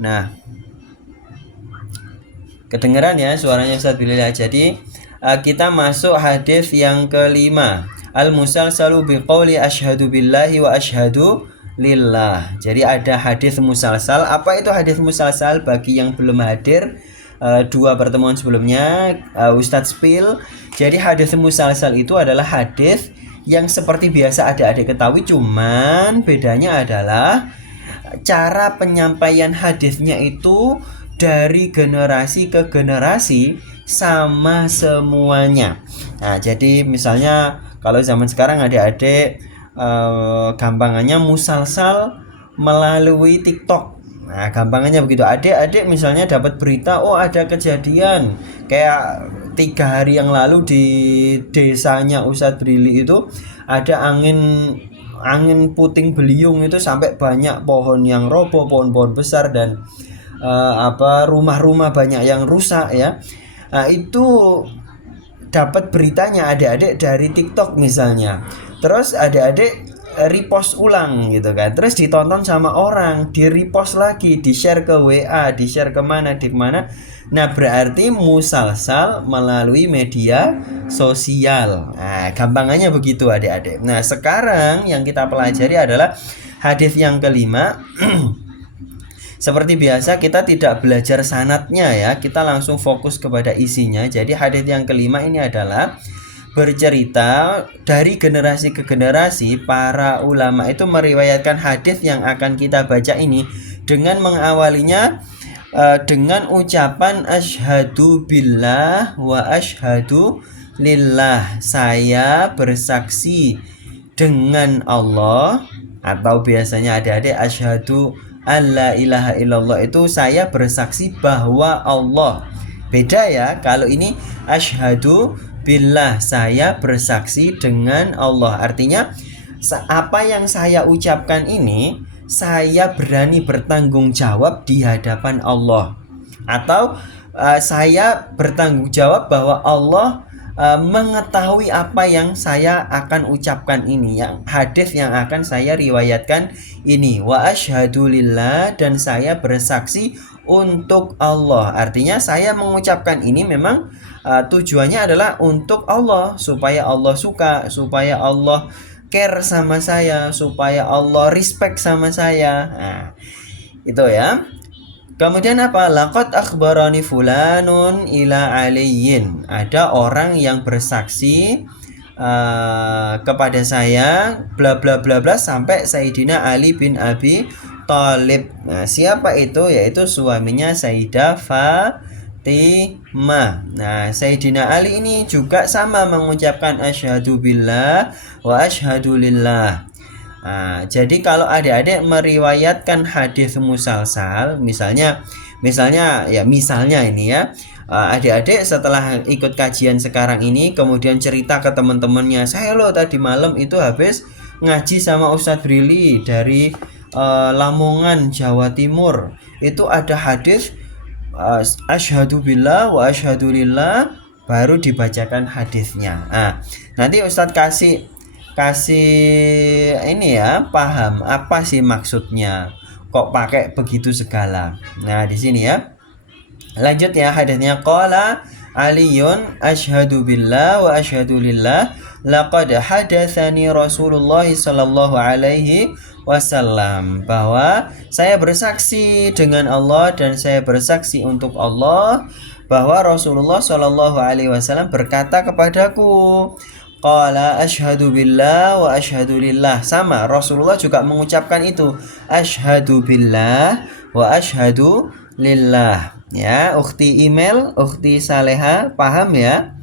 Nah, kedengeran ya suaranya Ustaz Bilal. Jadi kita masuk hadis yang kelima. Al-musalsalu biqauli asyhadu billahi wa asyhadu lillah. Jadi ada hadis musalsal. Apa itu hadis musalsal? Bagi yang belum hadir dua pertemuan sebelumnya Ustadz spill. Jadi hadis musalsal itu adalah hadis yang seperti biasa adik-adik ketahui, cuman bedanya adalah cara penyampaian hadisnya itu dari generasi ke generasi sama semuanya. Nah, jadi misalnya kalau zaman sekarang adik-adik gampangannya musalsal melalui TikTok. Nah, gampangannya begitu. Adik-adik misalnya dapat berita, oh ada kejadian kayak 3 hari yang lalu di desanya Ustadz Brili itu ada angin puting beliung itu sampai banyak pohon yang roboh, pohon-pohon besar, dan rumah-rumah banyak yang rusak ya. Nah, itu dapat beritanya adik-adik dari TikTok misalnya. Terus adik-adik repost ulang gitu kan. Terus ditonton sama orang, di repost lagi, di-share ke WA, di-share kemana, di mana. Nah, berarti musalsal melalui media sosial. Nah, gampangannya begitu adik-adik. Nah, sekarang yang kita pelajari adalah hadis yang kelima. Seperti biasa kita tidak belajar sanadnya ya, kita langsung fokus kepada isinya. Jadi hadis yang kelima ini adalah bercerita dari generasi ke generasi para ulama itu meriwayatkan hadis yang akan kita baca ini dengan mengawalinya dengan ucapan asyhadu billah wa asyhadu lillah. Saya bersaksi dengan Allah, atau biasanya adik-adik asyhadu alla ilaha illallah, itu saya bersaksi bahwa Allah. Beda ya, kalau ini asyhadu billah, saya bersaksi dengan Allah. Artinya apa yang saya ucapkan ini saya berani bertanggung jawab di hadapan Allah, atau saya bertanggung jawab bahwa Allah mengetahui apa yang saya akan ucapkan ini, yang hadis yang akan saya riwayatkan ini. Wa asyhadu lillah, dan saya bersaksi untuk Allah. Artinya saya mengucapkan ini memang tujuannya adalah untuk Allah, supaya Allah suka, supaya Allah care sama saya, supaya Allah respect sama saya. Nah, itu ya. Kemudian apa? Laqad akhbarani fulanun ila aliyin. Ada orang yang bersaksi kepada saya bla bla bla bla sampai Sayyidina Ali bin Abi Thalib. Nah, siapa itu? Yaitu suaminya Sayyidah Fatimah. Nah, Sayyidina Ali ini juga sama mengucapkan asyhadu billah wa asyhadu lillah. Nah, jadi kalau adik-adik meriwayatkan hadis musalsal, misalnya ini ya, adik-adik setelah ikut kajian sekarang ini kemudian cerita ke teman-temannya, saya loh tadi malam itu habis ngaji sama Ustadz Brili dari Lamongan, Jawa Timur, itu ada hadis asyhadu billah wa asyhadu lillah, baru dibacakan hadisnya. Nah, nanti Ustadz kasih ini ya, paham apa sih maksudnya, kok pakai begitu segala. Nah, di sini ya. Lanjut ya hadisnya, qala Aliyun asyhadu billah wa asyhadu lillah laqad hadatsani Rasulullah sallallahu alaihi wasallam, bahwa saya bersaksi dengan Allah dan saya bersaksi untuk Allah bahwa Rasulullah sallallahu alaihi wasallam berkata kepadaku, qala asyhadu billah wa asyhadu lillah. Sama, Rasulullah juga mengucapkan itu, asyhadu billah wa asyhadu lillah. Ya, ukhti email, ukhti Saleha, paham ya?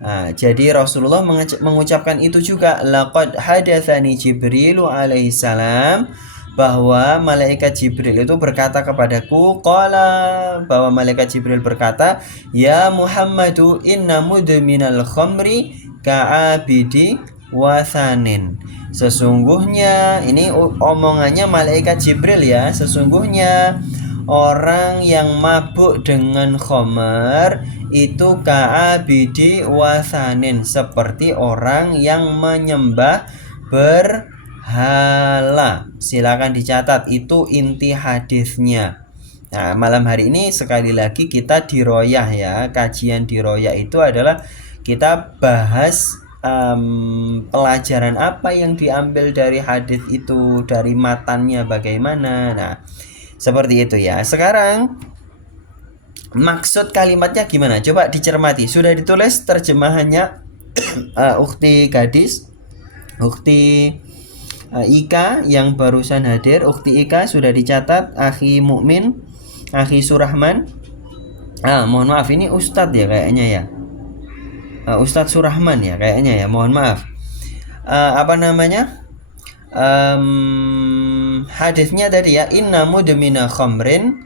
Nah, jadi Rasulullah mengucapkan itu juga, laqad hadatsani Jibril alaihi salam, bahwa malaikat Jibril itu berkata kepadaku, qala, bahwa malaikat Jibril berkata, ya Muhammadu inna mudminal khamri ka'abidi wasanin. Sesungguhnya, ini omongannya malaikat Jibril ya, sesungguhnya orang yang mabuk dengan khamar itu ka'abidi wasanin, seperti orang yang menyembah berhala. Silakan dicatat, itu inti hadisnya. Nah, malam hari ini sekali lagi kita diroyah ya. Kajian diroyah itu adalah kita bahas pelajaran apa yang diambil dari hadis itu, dari matannya bagaimana. Nah, seperti itu ya. Sekarang maksud kalimatnya gimana? Coba dicermati. Sudah ditulis terjemahannya Ukti gadis, Ukti Ika yang barusan hadir. Ukti Ika sudah dicatat. Akhi Mukmin, Akhi Surahman. Mohon maaf ini Ustadz ya kayaknya ya. Ustadz Surahman ya kayaknya ya. Mohon maaf. Apa namanya? Hadisnya tadi ya, inna mudmina khamrin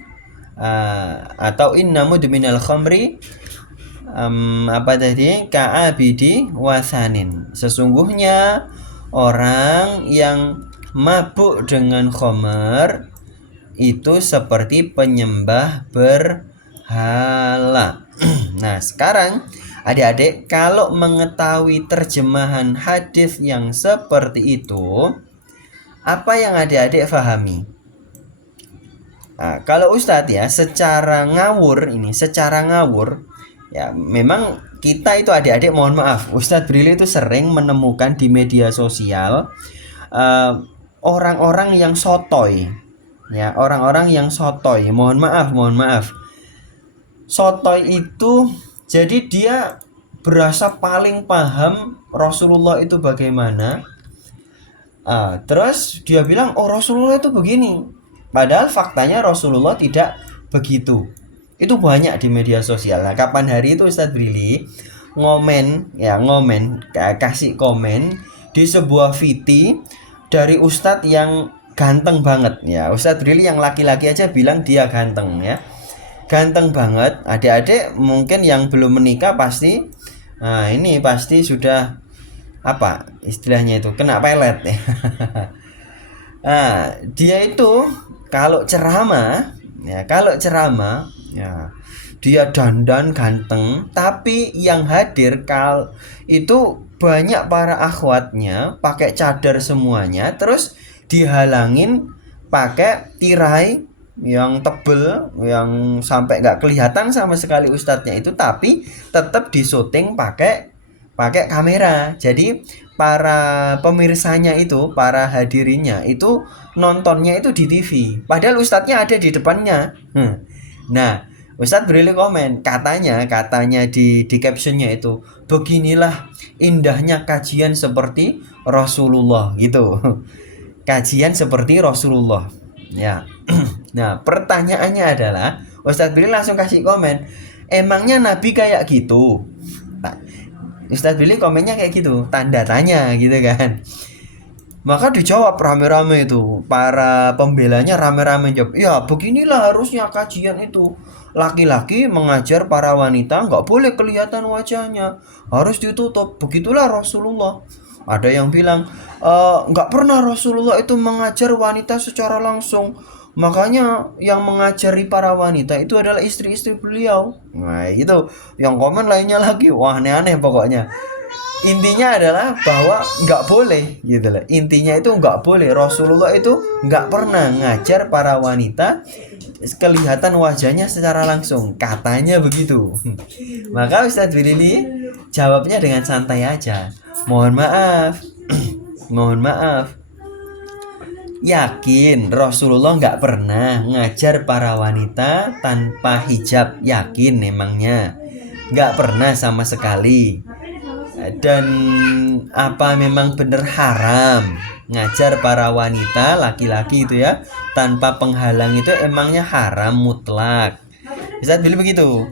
atau inna mudminal khamri apa tadi? Ka'abidi wasanin. Sesungguhnya orang yang mabuk dengan khamar itu seperti penyembah berhala. Nah, sekarang adik-adik kalau mengetahui terjemahan hadis yang seperti itu, apa yang adik-adik pahami? Nah, kalau Ustadz ya secara ngawur ya memang kita itu adik-adik mohon maaf, Ustadz Brili itu sering menemukan di media sosial orang-orang yang sotoy ya, orang-orang yang sotoy, mohon maaf, sotoy itu jadi dia berasa paling paham Rasulullah itu bagaimana. Terus dia bilang oh Rasulullah itu begini, padahal faktanya Rasulullah tidak begitu. Itu banyak di media sosial. Nah, kapan hari itu Ustadz Brili kasih komen di sebuah VT dari Ustadz yang ganteng banget ya. Ustadz Brili yang laki-laki aja bilang dia ganteng ya. Ganteng banget. Adik-adik mungkin yang belum menikah pasti ini pasti sudah apa istilahnya itu kena pelet ya. Dia itu kalau ceramah ya dia dandan ganteng, tapi yang hadir itu banyak para akhwatnya pakai cadar semuanya, terus dihalangin pakai tirai yang tebel yang sampai nggak kelihatan sama sekali ustadznya itu, tapi tetap disyuting pakai kamera. Jadi para pemirsanya itu, para hadirinnya itu nontonnya itu di TV, padahal ustadznya ada di depannya. Nah, Ustadz Brili komen katanya di captionnya itu, beginilah indahnya kajian seperti Rasulullah gitu. Kajian seperti Rasulullah ya. Nah, pertanyaannya adalah Ustadz Brili langsung kasih komen, emangnya Nabi kayak gitu? Ustadz Billy komennya kayak gitu, tanda tanya gitu kan. Maka dijawab rame-rame itu, para pembelanya rame-rame jawab, ya beginilah harusnya kajian itu. Laki-laki mengajar para wanita nggak boleh kelihatan wajahnya, harus ditutup. Begitulah Rasulullah. Ada yang bilang nggak pernah Rasulullah itu mengajar wanita secara langsung. Makanya yang mengajari para wanita itu adalah istri-istri beliau. Nah itu yang komen lainnya lagi, wah aneh-aneh pokoknya. Intinya adalah bahwa nggak boleh gitu loh. Intinya itu nggak boleh. Rasulullah itu nggak pernah ngajar para wanita kelihatan wajahnya secara langsung, katanya begitu. Maka Ustadz Billy jawabnya dengan santai aja, mohon maaf yakin Rasulullah nggak pernah ngajar para wanita tanpa hijab, yakin emangnya nggak pernah sama sekali. Dan apa memang benar haram ngajar para wanita laki-laki itu ya tanpa penghalang, itu emangnya haram mutlak. Ustadz Billy begitu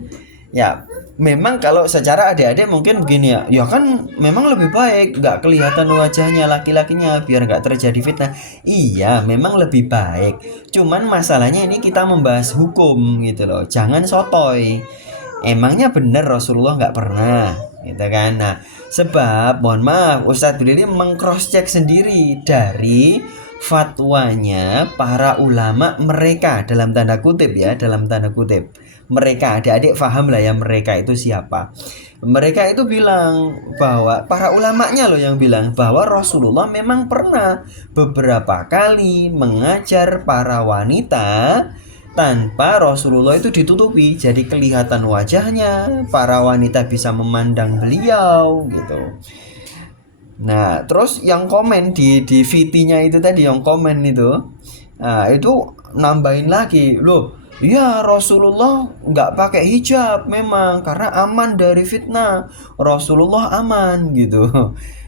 ya. Memang kalau secara adik-adik mungkin begini ya kan memang lebih baik nggak kelihatan wajahnya laki-lakinya biar nggak terjadi fitnah. Iya memang lebih baik, cuman masalahnya ini kita membahas hukum gitu loh, jangan sotoy. Emangnya bener Rasulullah nggak pernah gitu kan. Nah sebab mohon maaf Ustadz Billy meng-cross check sendiri dari fatwanya para ulama mereka, dalam tanda kutip ya, dalam tanda kutip mereka, adik-adik paham lah ya mereka itu siapa. Mereka itu bilang bahwa para ulamanya loh yang bilang bahwa Rasulullah memang pernah beberapa kali mengajar para wanita tanpa Rasulullah itu ditutupi, jadi kelihatan wajahnya, para wanita bisa memandang beliau gitu. Nah, terus yang komen di VT-nya itu tadi, yang komen itu, nah itu nambahin lagi, loh, ya Rasulullah nggak pakai hijab memang karena aman dari fitnah. Rasulullah aman gitu.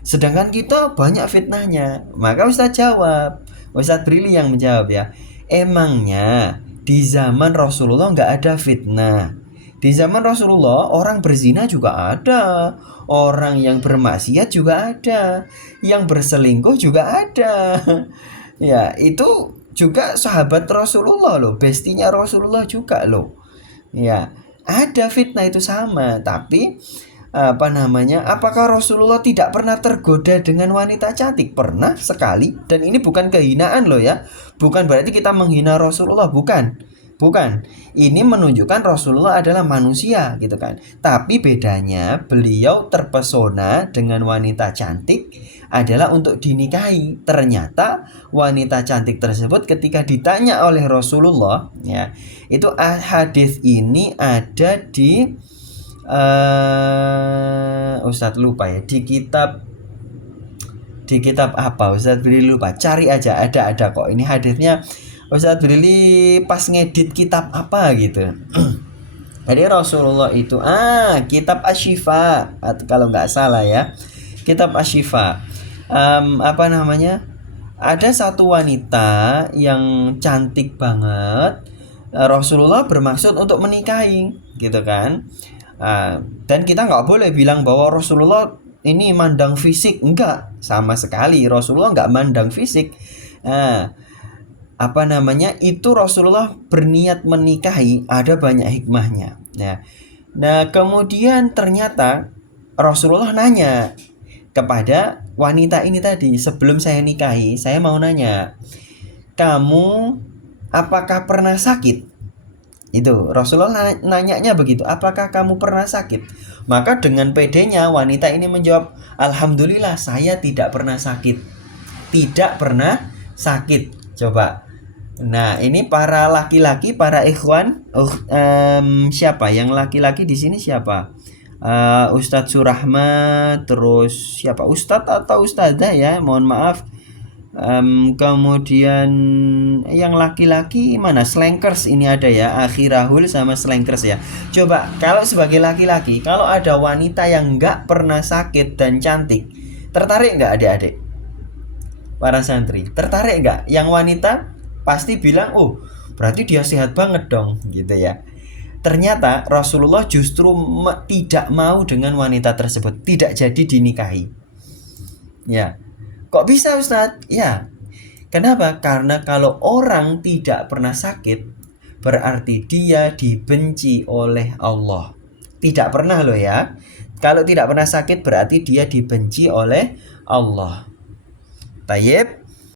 Sedangkan kita banyak fitnahnya. Maka Ustadz jawab, Ustadz Brili yang menjawab ya. Emangnya di zaman Rasulullah nggak ada fitnah? Di zaman Rasulullah orang berzina juga ada, orang yang bermaksiat juga ada, yang berselingkuh juga ada. Ya, itu juga sahabat Rasulullah loh, bestinya Rasulullah juga loh. Ya, ada fitnah itu sama, tapi apa namanya? Apakah Rasulullah tidak pernah tergoda dengan wanita cantik? Pernah sekali, dan ini bukan kehinaan loh ya. Bukan berarti kita menghina Rasulullah, bukan. Bukan. Ini menunjukkan Rasulullah adalah manusia gitu kan. Tapi bedanya beliau terpesona dengan wanita cantik adalah untuk dinikahi. Ternyata wanita cantik tersebut ketika ditanya oleh Rasulullah ya, itu hadis ini ada di Ustadz lupa ya, di kitab apa Ustadz Brili lupa, cari aja, ada kok ini hadisnya. Ustadz Brili pas ngedit kitab apa gitu. Jadi Rasulullah itu kitab Asy-Syifa kalau nggak salah ya, kitab Asy-Syifa. Apa namanya, ada satu wanita yang cantik banget, Rasulullah bermaksud untuk menikahi gitu kan. Dan kita nggak boleh bilang bahwa Rasulullah ini mandang fisik, enggak, sama sekali Rasulullah nggak mandang fisik. Apa namanya, itu Rasulullah berniat menikahi, ada banyak hikmahnya ya. Nah kemudian ternyata Rasulullah nanya kepada wanita ini tadi, sebelum saya nikahi saya mau nanya, kamu apakah pernah sakit? Itu Rasulullah nanyanya begitu, apakah kamu pernah sakit? Maka dengan pedenya wanita ini menjawab, alhamdulillah saya tidak pernah sakit. Tidak pernah sakit. Coba. Nah, ini para laki-laki, para ikhwan, siapa yang laki-laki di sini siapa? Ustadz Surahma, terus siapa? Ustadz atau ustadzah ya? Mohon maaf. Kemudian yang laki-laki mana? Slankers ini ada ya, Akhirahul sama Slankers ya. Coba kalau sebagai laki-laki, kalau ada wanita yang nggak pernah sakit dan cantik, tertarik nggak adik-adik? Para santri, tertarik nggak? Yang wanita pasti bilang, oh berarti dia sehat banget dong gitu ya. Ternyata Rasulullah justru tidak mau dengan wanita tersebut, tidak jadi dinikahi. Ya, kok bisa Ustadz? Ya, kenapa? Karena kalau orang tidak pernah sakit, berarti dia dibenci oleh Allah. Tidak pernah loh ya. Kalau tidak pernah sakit berarti dia dibenci oleh Allah. Tayyib.